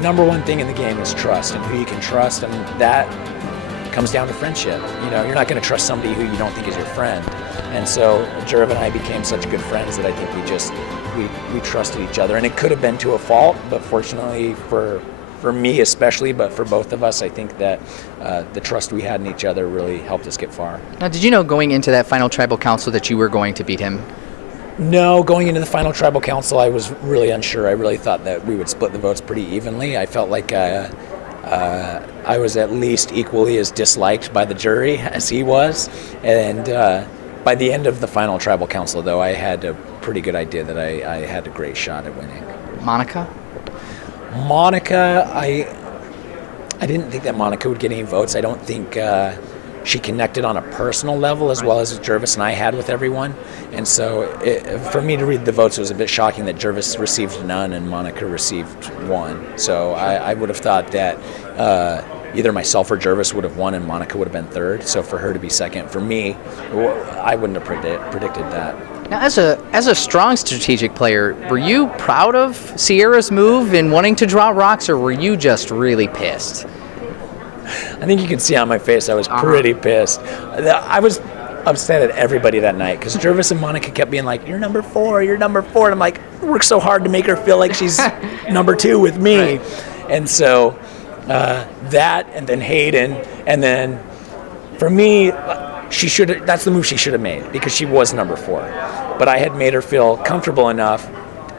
number one thing in the game is trust, and who you can trust, and that comes down to friendship. You know, you're not going to trust somebody who you don't think is your friend. And so Jerv and I became such good friends that I think we trusted each other. And it could have been to a fault, but fortunately for me especially, but for both of us, I think that the trust we had in each other really helped us get far. Now, did you know going into that final tribal council that you were going to beat him? No, going into the final tribal council, I was really unsure. I really thought that we would split the votes pretty evenly. I felt like I was at least equally as disliked by the jury as he was. And by the end of the final tribal council, though, I had a pretty good idea that I had a great shot at winning. Monica? Monica, I didn't think that Monica would get any votes. I don't think she connected on a personal level as well as Jervis and I had with everyone. And so for me to read the votes, it was a bit shocking that Jervis received none and Monica received one. So I would have thought that either myself or Jervis would have won and Monica would have been third. So for her to be second, for me, I wouldn't have predicted that. Now, as a strong strategic player, were you proud of Sierra's move in wanting to draw rocks, or were you just really pissed? I think you can see on my face I was pretty pissed. I was upset at everybody that night because Jervis and Monica kept being like, "You're number 4, you're number 4." And I'm like, I worked so hard to make her feel like she's number 2 with me. Right. And so that, and then Hayden, and then for me, that's the move she should have made because she was number 4. But I had made her feel comfortable enough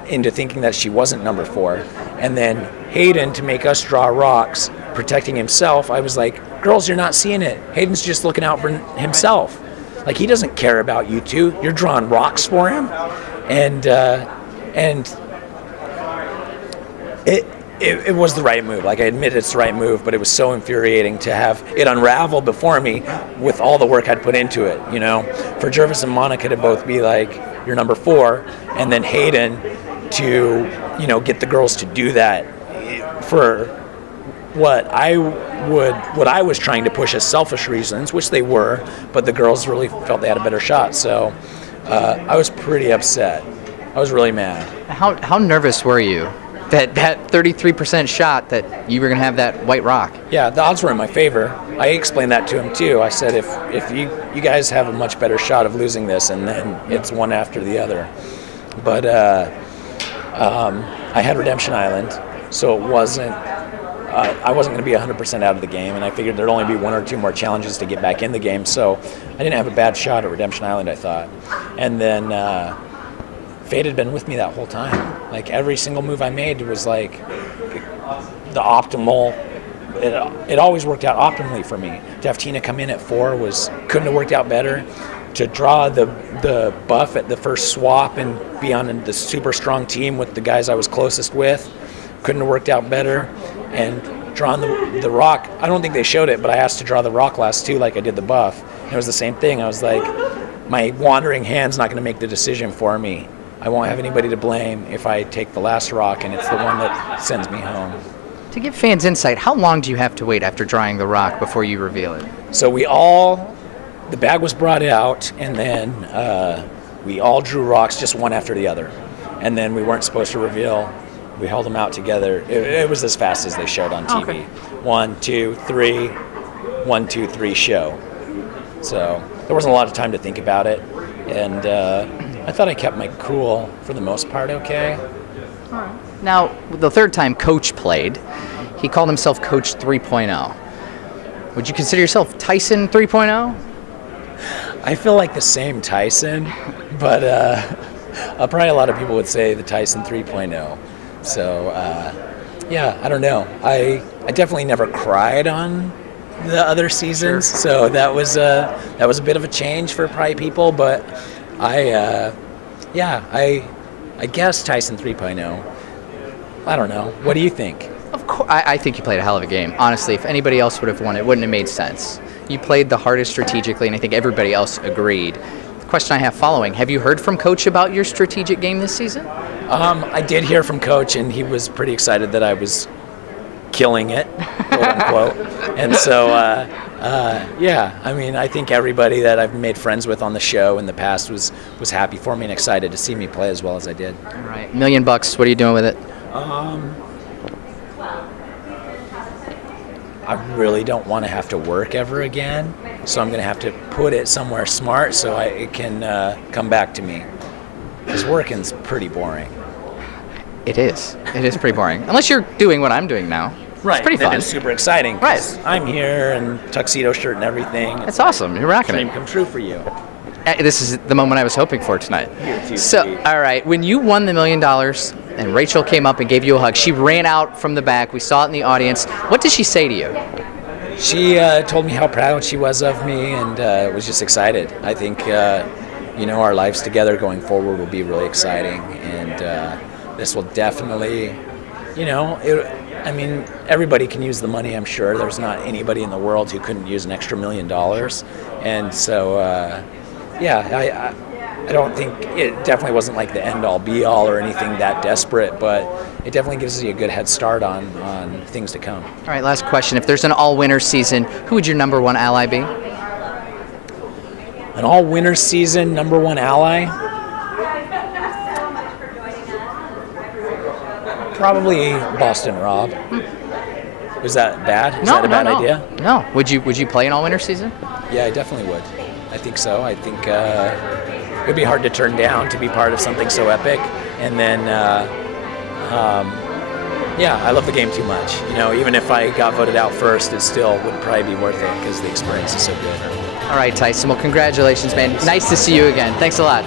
into thinking that she wasn't number 4. And then Hayden, to make us draw rocks, protecting himself, I was like, girls, you're not seeing it. Hayden's just looking out for himself. Like, he doesn't care about you two. You're drawing rocks for him. And it was the right move. Like, I admit it's the right move, but it was so infuriating to have it unravel before me with all the work I'd put into it, you know? For Jervis and Monica to both be like, you're number 4, and then Hayden to, you know, get the girls to do that for what I was trying to push as selfish reasons, which they were, but the girls really felt they had a better shot. So I was pretty upset. I was really mad. How nervous were you that 33% shot that you were going to have that white rock? Yeah, the odds were in my favor. I explained that to him too. I said, if you guys have a much better shot of losing this, and then it's one after the other. But I had Redemption Island, so it wasn't. I wasn't going to be 100% out of the game, and I figured there'd only be 1 or 2 more challenges to get back in the game, so I didn't have a bad shot at Redemption Island, I thought. And then Fate had been with me that whole time. Like, every single move I made was like the optimal. It always worked out optimally for me. To have Tina come in at 4 couldn't have worked out better. To draw the buff at the first swap and be on the super strong team with the guys I was closest with couldn't have worked out better. And drawing the rock, I don't think they showed it, but I asked to draw the rock last too, like I did the buff. And it was the same thing. I was like, my wandering hand's not going to make the decision for me. I won't have anybody to blame if I take the last rock, and it's the one that sends me home. To give fans insight, how long do you have to wait after drawing the rock before you reveal it? So the bag was brought out, and then we all drew rocks just one after the other. And then we weren't supposed to reveal. We held them out together. It was as fast as they showed on TV. Okay. 1, 2, 3, 1, 2, 3 show. So there wasn't a lot of time to think about it. And I thought I kept my cool for the most part okay. All right. Now, the third time Coach played, he called himself Coach 3.0. Would you consider yourself Tyson 3.0? I feel like the same Tyson, but probably a lot of people would say the Tyson 3.0. So, yeah, I don't know. I definitely never cried on the other seasons, sure. So that was a bit of a change for probably people, but I guess Tyson 3.0. I don't know. What do you think? Of course, I think you played a hell of a game. Honestly, if anybody else would have won, it wouldn't have made sense. You played the hardest strategically, and I think everybody else agreed. The question I have following, have you heard from Coach about your strategic game this season? I did hear from Coach, and he was pretty excited that I was killing it, quote unquote. And so, yeah, I mean, I think everybody that I've made friends with on the show in the past was happy for me and excited to see me play as well as I did. All right, $1 million, what are you doing with it? I really don't want to have to work ever again, so I'm going to have to put it somewhere smart so it can come back to me. Because working's pretty boring. It is. It is pretty boring. Unless you're doing what I'm doing now. Right. It's pretty fun. It's super exciting. Right. I'm here and tuxedo shirt and everything. It's awesome. You're rocking Dream it. come true for you. This is the moment I was hoping for tonight. You're too So, sweet. all right, when you won the $1 million and Rachel came up and gave you a hug, she ran out from the back. We saw it in the audience. What did she say to you? She told me how proud she was of me and was just excited. I think, our lives together going forward will be really exciting. And this will definitely, everybody can use the money, I'm sure. There's not anybody in the world who couldn't use an extra $1 million. And so, I don't think it definitely wasn't like the end-all, be-all or anything that desperate, but it definitely gives you a good head start on things to come. All right, last question. If there's an all-winner season, who would your number one ally be? An all-winner season, number one ally? Probably Boston Rob. Is that bad? Is that a bad idea? No. Would you play an all-winner season? Yeah, I definitely would. I think so. I think it would be hard to turn down to be part of something so epic. And then, I love the game too much. Even if I got voted out first, it still would probably be worth it because the experience is so good. All right, Tyson. Well, congratulations, man. Nice to see you again. Thanks a lot.